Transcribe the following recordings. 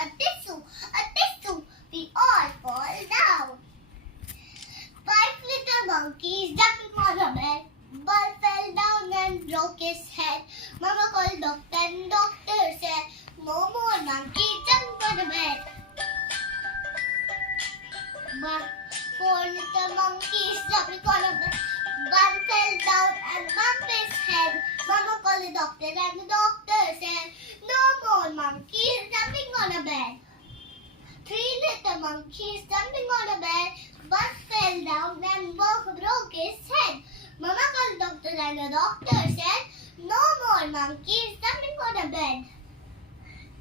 a tissue, we all fall down. Five little monkeys jumping on a bed. One fell down and broke his head. Mama called doctor and doctor said, no more monkeys jumping on the bed. But four little monkeys jumping on a bed. One fell down and bumped his head. Mama called the doctor and the doctor said, no more monkeys jumping on a bed. Three little monkeys jumping on a bed. One fell down and broke his head. Mama called the doctor and the doctor said, no more monkeys jumping on a bed.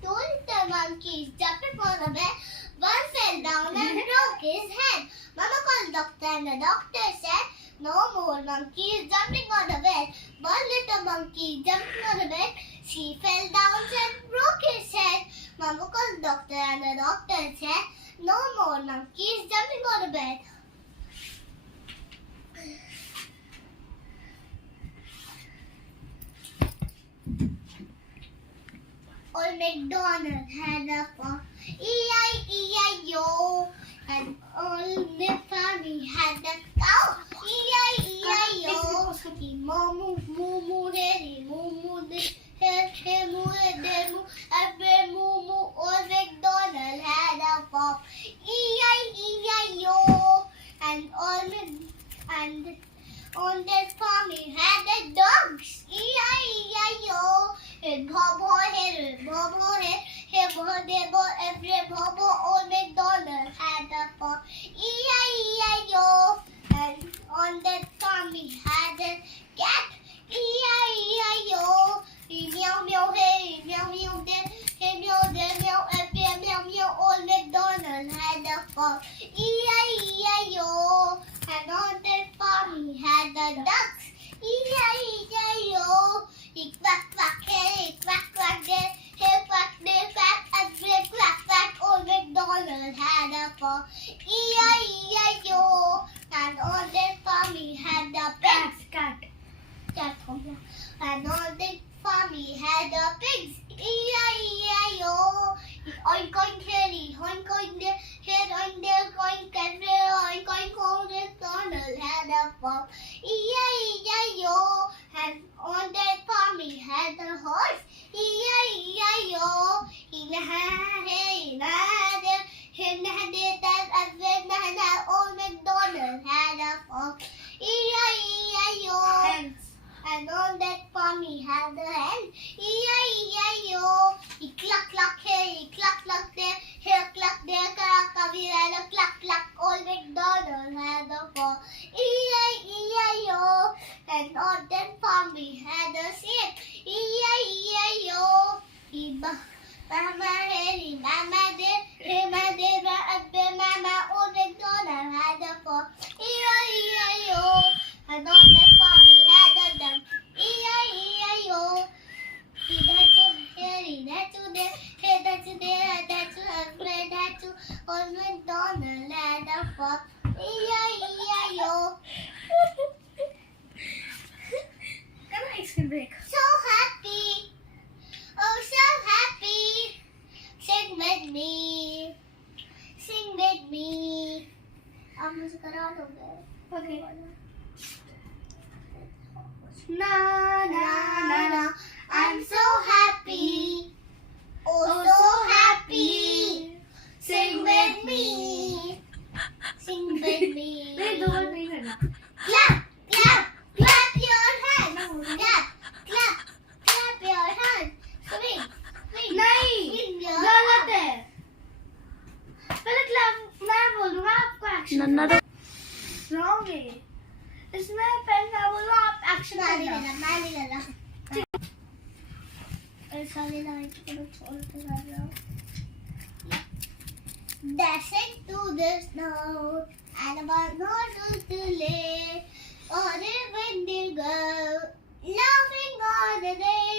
Two little monkeys jumping on a bed. One fell down and broke his head. Mama called the doctor and the doctor said, no more monkeys jumping on the bed. One little monkey jumping on the bed. She fell down and broke his head. Mama called the doctor and the doctor said, no more monkeys jumping on the bed. Old MacDonald had a farm, E-I-E-I-O. And old Miffy had a cow, E-I-E-I-O. He moo moo moo he moo moo he moo moo. Every moo moo old MacDonald had a farm, E-I-E-I-O. And on that farm he had a dogs, E-I-E-I-O. Hey Bobo, hey Bobo, hey Bobo, every Bobo old MacDonald had a farm, E-I-E-I-O. And on that farm he had a cat, E-I-E-I-O. He meow meow hey, meow meow there, hey meow there, meow every meow meow old MacDonald had a farm, E-I-E-I-O. And on that farm he had the ducks, E-I-E-I-O. He quack quack hey, quack quack there, hey quack there, quack every quack quack old MacDonald had a farm, E-I-E-I-O. And on that farm he had the pigs, cat. And on that farm he had the pigs, E-I-E-I-O. Oink oink here, oink oink there, here oink there, oink every oink oink old MacDonald had a farm, E-I-E-I-O. And on that farm he had a horse, E-I-E-I-O. He had there, he had that old MacDonald had a farm, E-I-E-I-O. And on that farm he had a hen, E-I-E-I-O. He cluck cluck here, he cluck cluck there, here cluck there, cluck we had a cluck cluck old MacDonald had a farm, E-I-E-I-O. And on that farm we had a sheep, E-I-E-I-O. He mama here, mama there, mama old MacDonald had a farm, E-I-E-I-O. And on that farm he had a duck, E-I-E-I-O. He that's here, he that's there, he that's there, that's everywhere, that's old MacDonald had a farm, E-I-E-I-O. Can I ice cream break? So happy, oh so happy. Sing with me, sing with me. आप मुझे करा लोगे? Okay. Na na na na, I'm so happy, oh so happy. Sing with me, sing with me. Wait, don't make it. Clap, clap, clap your hands. Clap, clap, clap your hands. Swing, swing. नहीं, swing your गलत है. पहले clap मैं बोलूँगा आपको action. नन्ना तो Wrong है. इसमें पहले मैं बोलूँ आप एक्शन करना. मैं नहीं कर रहा. ऐसा नहीं लाइट को छोड़ के कर रहा हूँ. Dashing to the snow and about not to lay on a windy go, laughing all the day,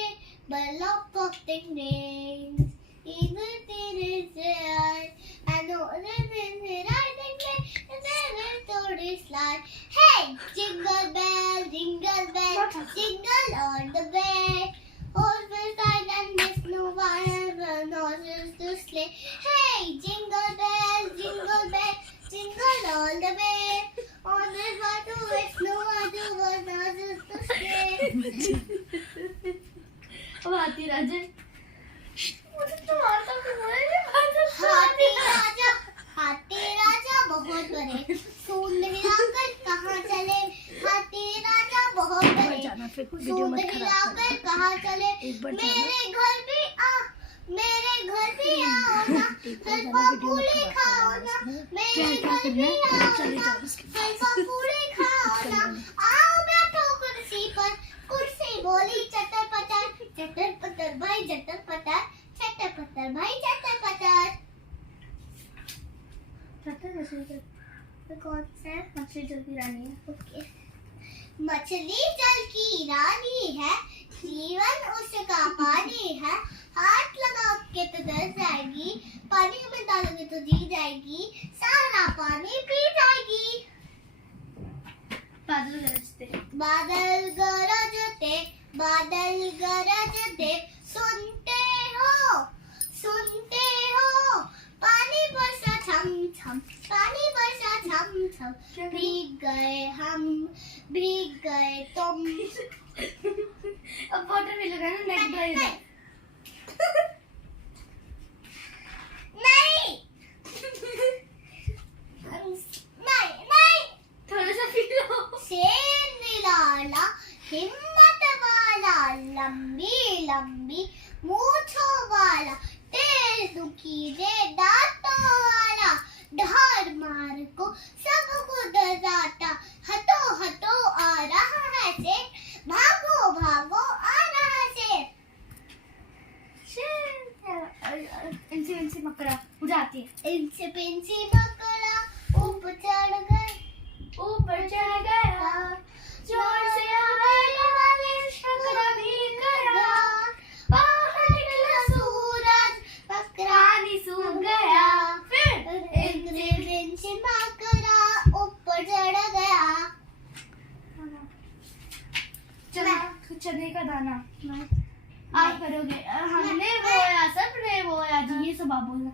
but love often rains. Even in its eye, I know that in the riding way, and then it's story slide. Hey, jingle bell, jingle all the way. Horses ride and miss no one ever noses to sleigh. Hey, jingle bell, jingle all the way. On the way to Vishnu, to stay. अब हाथी राजा मुझे तो मारता क्यों है हाथी राजा बहुत बड़े, सूंड हिलाकर कहाँ चले? हाथी राजा बहुत बड़े, सूंड हिलाकर कहाँ चले? मेरे घर भी आओ ना, हलवा पूरी खाओ ना, मेरे घर भी आओ ना, हलवा पूरी खाओ ना, आओ बैठो कुर्सी पर, कुर्सी बोली चटर पटर भाई चटर पटर भाई चटर पटर। कौन सा? मछली जल की रानी है। ओके। मछली जल की रानी है, जीवन उसका पानी है, हाथ लगा के तो डर जाएगी, पानी में डालोगे तो जी जाएगी, सारा पानी पी जाएगी। बादल गरजते सुनते हो पानी बरसा छम छम भीग गए तुम। अब वाटर भी लगाना नेक ड्राई है। नहीं थोड़ा सा पी लो। शेर निराला हिम्मत वाला, लंबी मूंछों वाला, तेज नुकीले दांतों वाला, ढार मार को सबको डराता, हटो आ रहा है शेर, भागो आ रहा है शेर। इनसे मकड़ा उड़ाती है। इनसे पिंसी मकड़ा ऊपर चढ़ गया, जोर से आवाज़ वाले मकड़ा भी गया, बाहर निकला सूरज, पानी सूख गया। फिर पिंसी मकड़ा ऊपर चढ़ गया। चने का दाना आप करोगे। हमने बोया, सबने बोया जी, ये सब आप बोलना।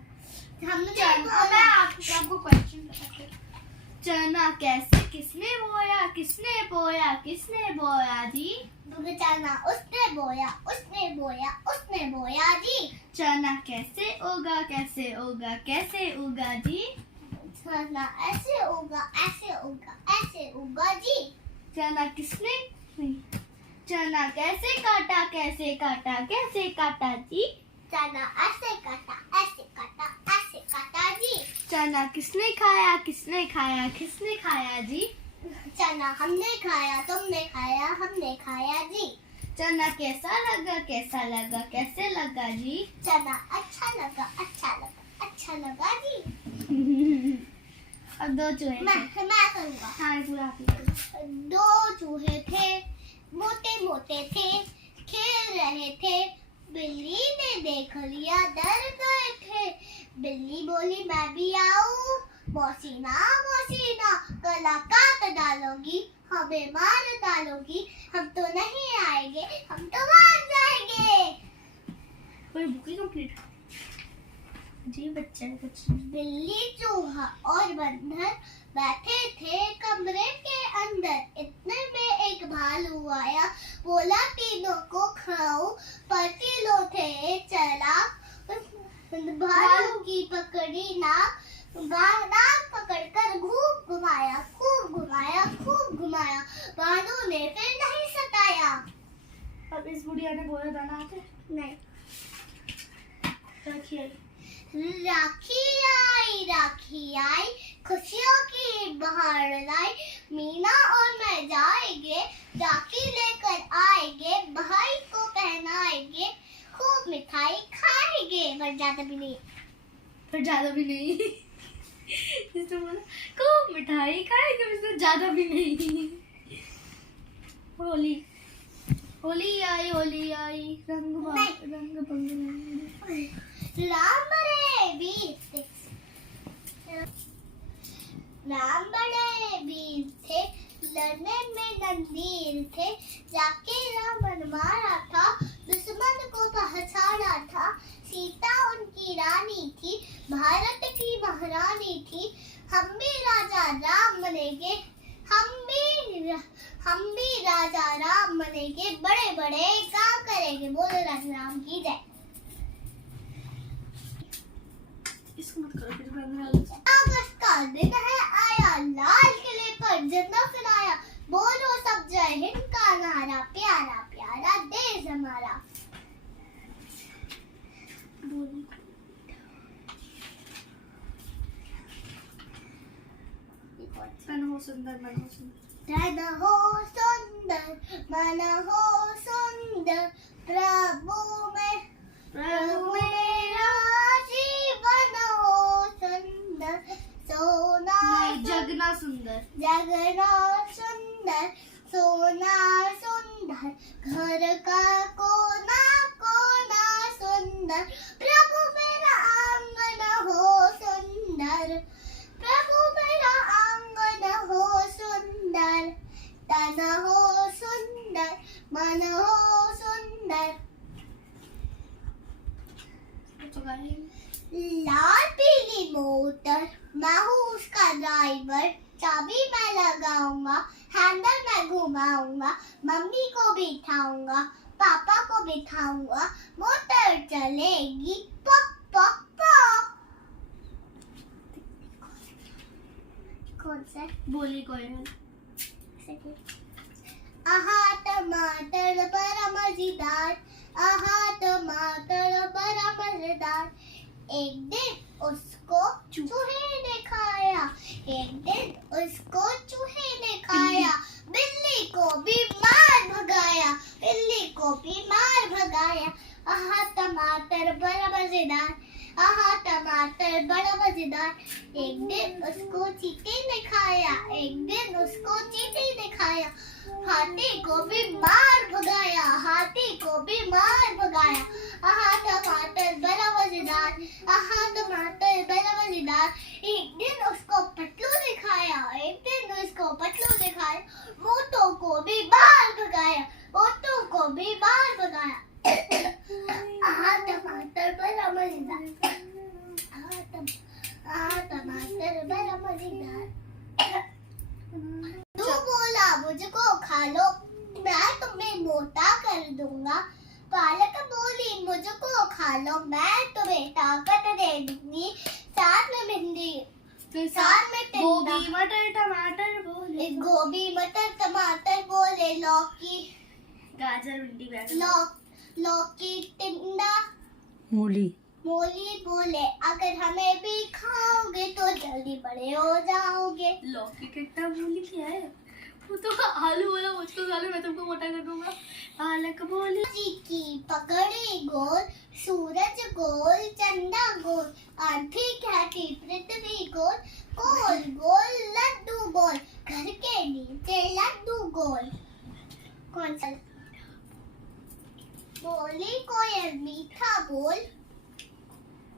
मैं आपको क्वेश्चन बताती हूँ। चना कैसे किसने बोया जी? चना उसने बोया जी। चना कैसे उगा जी? चना ऐसे उगा जी। चना कैसे काटा जी? चना ऐसे काटा जी। चना किसने खाया जी? चना हमने खाया, तुमने खाया, हमने खाया जी। चना कैसा लगा जी? चना अच्छा लगा जी। अब दो चूहे मैं करूँगा। हाँ पूरा 2 चूहे थे, मोटे थे, खेल रहे थे, बिल्ली ने देख लिया, डर गए थे। बिल्ली बोली मैं भी आऊं, मौसीना गला काट डालोगी, हमें मार डालोगी, हम तो नहीं आएंगे, हम तो भाग जाएंगे। कोई बुक कंप्लीट जी। बच्चा बिल्ली, चूहा और बंदर बैठे थे कमरे के अंदर। इतने में एक भालू आया, बोला तीनों को खाऊं, पर तीनों थे चालाक। भालू की पकड़ी नाक पकड़कर खूब घुमाया। भालू ने फिर नहीं सताया। अब इस बुढ़िया ने बोया दाना आते नहीं। राखी आई, खुशियों की बहार लाई। मीना और मैं जाएंगे, राखी लेकर आएंगे, भाई को पहनाएंगे, खूब मिठाई खाएंगे, पर ज्यादा भी नहीं। इसने बोला खूब मिठाई खाएंगे, इससे ज्यादा भी नहीं। होली आई रंग राम बड़े वीर थे, लड़ने में गंभीर थे, जाके रावण मारा था, दुश्मन को पहचाना था। सीता उनकी रानी थी, अगस्त का दिन है, आया लाल किले पर झंडा फहराया, बोलो सब जय हिंद का नारा, प्यारा प्यारा देश हमारा। मन हो सुंदर, मन हो सुंदर, तन हो सुंदर, मन हो सुंदर, प्रभु मेरा जीवन हो सुंदर, सोना जगना सुंदर, जगना सुंदर, सोना सुंदर, घर का कोना कोना सुंदर, प्रभु मेरा आंगन हो सुंदर, प्रभु मेरा आंगन हो सुंदर, तन हो सुंदर, मन हो सुंदर। लाल पीली मोटर, मैं हूँ उसका ड्राइवर, चाबी मैं लगाऊंगा, हैंडल मैं घुमाऊंगा, मम्मी को बिठाऊंगा, पापा को बिठाऊंगा, मोटर चलेगी पक पक पक। कौन सा? बोली कोयल। आहा टमाटर बड़ा मजेदार, आहा टमाटर बड़ा मजेदार, एक दिन उसको चूहे ने खाया, एक दिन उसको चूहे ने खाया, बिल्ली को भी मार भगाया, बिल्ली को भी मार भगाया, आहा टमाटर बड़ा मजेदार, आहा टमाटर बड़ा मजेदार, एक दिन उसको चींटी ने खाया, एक दिन उसको चींटी ने खाया, हाथी को भी मार भगाया, हाथी को भी मार भगाया, आहा टमाटर बड़ा मजेदार, आहा टमाटर बड़ा मजेदार, एक दिन उसको पतलू ने खाया, एक दिन उसको पतलू ने खाया, मोटू को भी मार भगाया, मोटू को भी मार भगाया, आहा टमाटर बड़ा मजेदार, आहा टमाटर बड़ा मजेदार। तू बोला मुझको खा लो, मैं तुम्हें मोटा कर दूंगा, पालक बोली मुझको खा लो, मैं तुम्हें ताकत दे दूंगी, साथ में भिंडी, साथ में गोभी मटर टमाटर बोले, गोभी मटर टमाटर बोले, लौकी गाजर भिंडी बैगन, लौकी टिंडा मूली मोली बोले, अगर हमें भी खाओगे तो जल्दी बड़े हो जाओगे। लौकी टिंडा मूली क्या है? वो तो आलू बोला, मुझको खा लो मैं तुमको मोटा कर दूंगा। पालक बोली जी की पकड़ी गोल, सूरज गोल, चंदा गोल, आंधी कहती पृथ्वी गोल, गोल गोल लड्डू गोल, घर के नीचे लड्डू गोल। कौन सा? बोली कोयल मीठा बोल,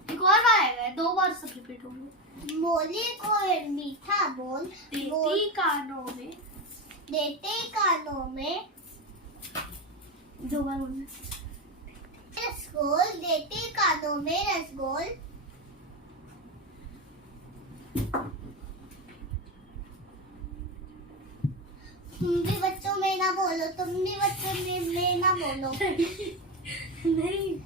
एक और आएगा, दो बार सब रिपीट होंगे। बोली कोयल मीठा बोल, देती कानों में, देते कानों में, दो बार बोलना, रसगोल, देते कानों में रसगोल, तुम भी बच्चों में ना बोलो, तुम भी बच्चों में ना बोलो, नहीं,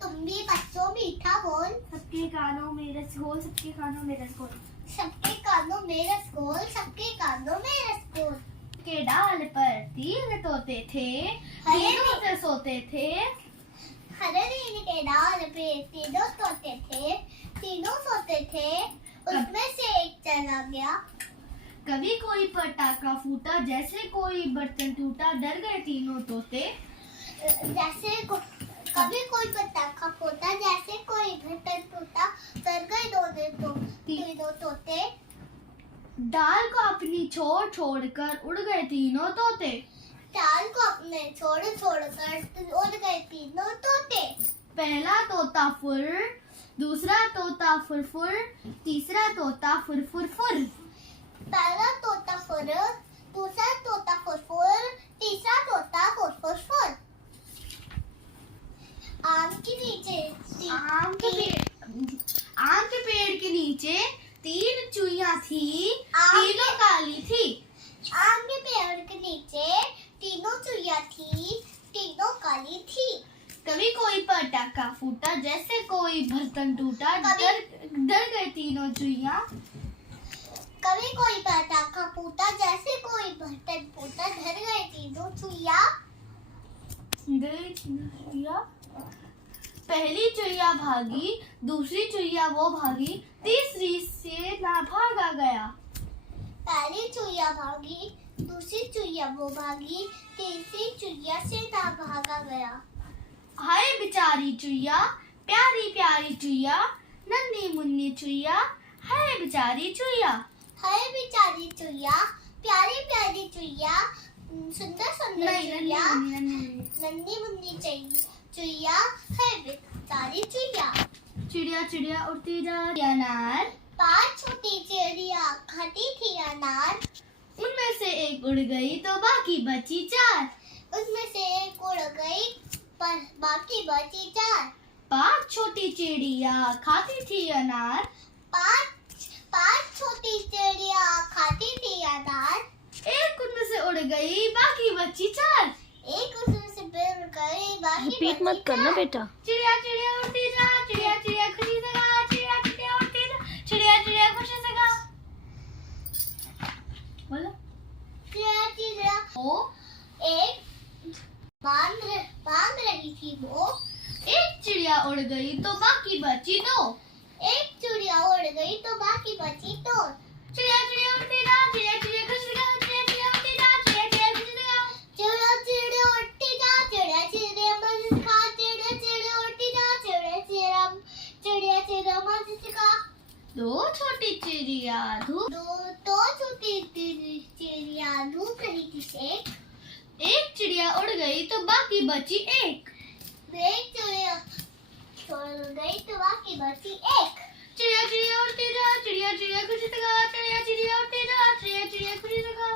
तुम भी बच्चों मीठा बोल, सबके कानों में रसगोल, सबके कानों में रसगोल, सबके कानों में रसगोल, सबके कानों में रसगोल। के डाल पर तीन तोते थे, तीनों से सोते थे, हरे नीम के डाल पे तीनों सोते थे, तीनों सोते थे, उसमें से एक चला गया। कभी कोई पटाखा फूटा, जैसे कोई बर्तन टूटा, डर गए तीनों तोते, जैसे कभी कोई पटाखा फूटा, जैसे कोई बर्तन टूटा, डर गए तीनों तोते। डाल को अपनी छोड़ छोड़कर उड़ गए तीनों तोते, डाल को अपने छोड़ छोड़कर उड़ गए तीनों तोते। पहला तोता फुर, दूसरा तोता फुर फुर, तीसरा तोता फुर फुर फुर। पहला तोता फुर, दूसरा तोता फुर फुर, तीसरा तोता फुर फुर फुर। आम के पेड़ के नीचे तीन चुईया थी, तीनों काली थी। आम के पेड़ के नीचे तीनों चुईया थी, तीनों काली थी। कभी कोई पटाखा पटाखा फूटा, जैसे कोई बर्तन टूटा, डर गए तीनों चुईया। कभी कोई पटाखा फूटा, जैसे कोई बर्तन फूटा, डर गए तीनों चुईया। पहली चुईया भागी, दूसरी चुईया वो भागी, तीसरी से ना भागा गया। पहली चुईया भागी, दूसरी चुईया वो भागी, तीसरी चुईया से ना भागा गया। हाय बेचारी चुईया, प्यारी प्यारी चुईया, नन्ही मुन्नी चुईया, हाय बेचारी चुईया। हाय बेचारी चुईया, प्यारी प्यारी चुईया, सुंदर सुंदर चुईया, नन्ही मुन्नी चुईया, है बेचारी चुईया। चिड़िया चिड़िया उड़ती जा रही अनार, 5 छोटी चिड़िया खाती थी अनार, उनमें से एक उड़ गई तो बाकी बची 4। उसमें से एक उड़ गई पर बाकी बची 4। 5 छोटी चिड़िया खाती थी अनार, 5 छोटी चिड़िया खाती थी अनार, एक उनमें से उड़ गई बाकी बची 4। एक उसमें से उड़ गई बाकी रिपीट मत करना बेटा। चिड़िया चिड़िया उड़ती जा, चिड़िया चिड़िया खुशी से गा, चिड़िया चिड़िया उड़ती जा, चिड़िया चिड़िया खुशी से गा। बोलो। चिड़िया वो एक बांध रही थी वो, एक चिड़िया उड़ गई तो बाकी बची 2। एक चिड़िया उड़ गई तो बाकी बची 2। चिड़िया चिड़िया उड़ती जा, चिड़िया चिड़िया खुशी से गा, चिड़िया चिड़िया उड़ती जा, चिड़िया चिड़िया खुशी से गा। चिड़िया चिड़िया उड़ती जा, चिड़िया चिड़िया मजे से खा, चिड़िया चिड़िया उड़ती जा, चिड़िया मजे से खा। 2 छोटी चिड़िया धूप, दो छोटी चिड़िया धूप रही थी सेक, एक चिड़िया उड़ गई तो बाकी बची 1। एक चिड़िया उड़ गई तो बाकी बची 1। चिड़िया चिड़िया उड़ती जा, चिड़िया चिड़िया खुशी से गा, चिड़िया चिड़िया उड़ती जा, चिड़िया चिड़िया खुशी से गा।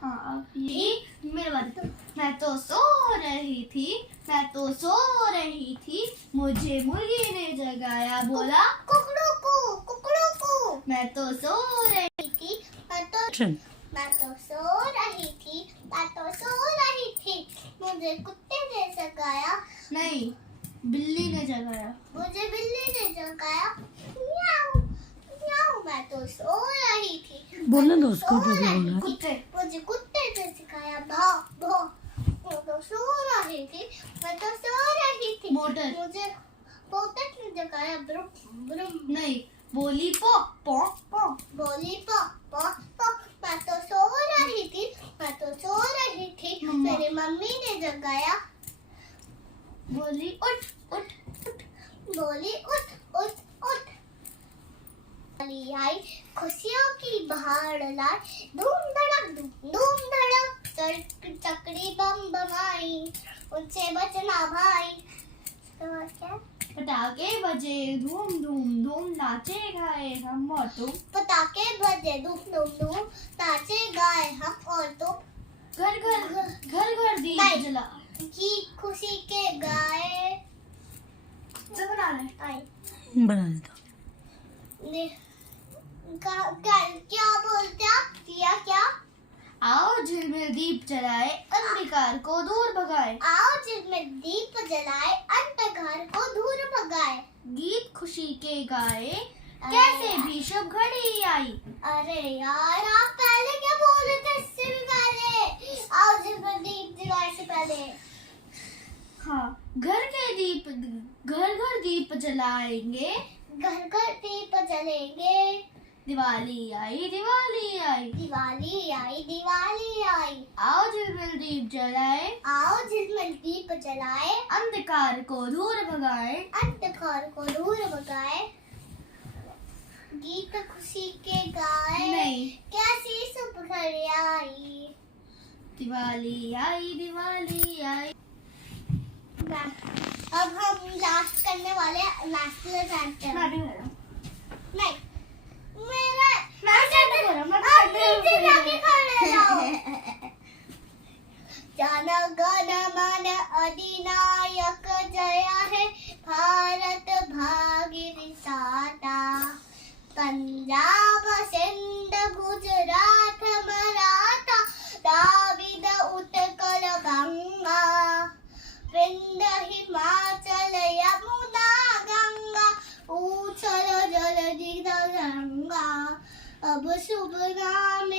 हाँ अब ये मेरे बात। मैं तो सो रही थी, मुझे मुर्गी ने जगाया, बोला कुकड़ू को। मैं तो सो रही थी, मैं तो सो रही थी, मुझे कुत्ते ने जगाया, नहीं, बिल्ली ने जगाया। मुझे बिल्ली ने जगाया, म्याऊ म्याऊ। मैं तो सो रही थी, बोलना दो उसको जो भी बोलना। कुत्ते। मुझे कुत्ते ने सिखाया भौ भौ। मैं तो सो रही थी, मोटर। मुझे मोटर ने जगाया ब्रुम ब्रुम। नहीं, बोली पो पो पो। बोली पो पो पो। मैं तो सो रही थी, मम्मा। मेरी मम्मी ने जगाया, बोली उठ उठ उठ। बोली उठ उठ उठ। आई खुशियों की बहार लाई, धूम धड़क चकड़ी बम बमाई, उनसे बचना भाई। तो क्या? पटाखे बजे धूम धूम धूम, नाचे गाए हम और तुम। पटाखे बजे धूम धूम धूम, नाचे गाए हम और तुम। घर घर दीप नहीं। जला की खुशी के गाए। सब बना रहे। आई बना देता। क्या बोलते आप? क्या? आओ झिलमिल दीप जलाए, अंधकार को दूर भगाए। आओ जिसमें दीप जलाए, अंधकार को दूर भगाए। गीत खुशी के गाए, कैसे भी शुभ घड़ी आई। अरे यार, आप पहले क्या बोल रहे थे? इससे भी पहले आओ जिसमें दीप जलाए से पहले। हाँ, घर दीप जलाएंगे, घर दीप जलेंगे। दिवाली आई दिवाली आई। दिवाली आई। आओ झिलमिल दीप जलाए, आओ जिसमें दीप जलाए, अंधकार को दूर भगाए। अंधकार को दूर भगाए। गीत खुशी के गाए, नहीं, कैसी शुभ घड़ी आई। दिवाली आई। अब हम लास्ट करने वाले नेशनल एंथम। मैं भी करूँ। नहीं, मेरा मैं आप नीचे जाके खड़े जाओ। जन मन अधिनायक जय हे, भारत भाग्य विधाता। पंजाब सिंध गुजरात मराठा, द्राविड उत्कल गंगा, विंध्य हिमाचल अब शुभ नाम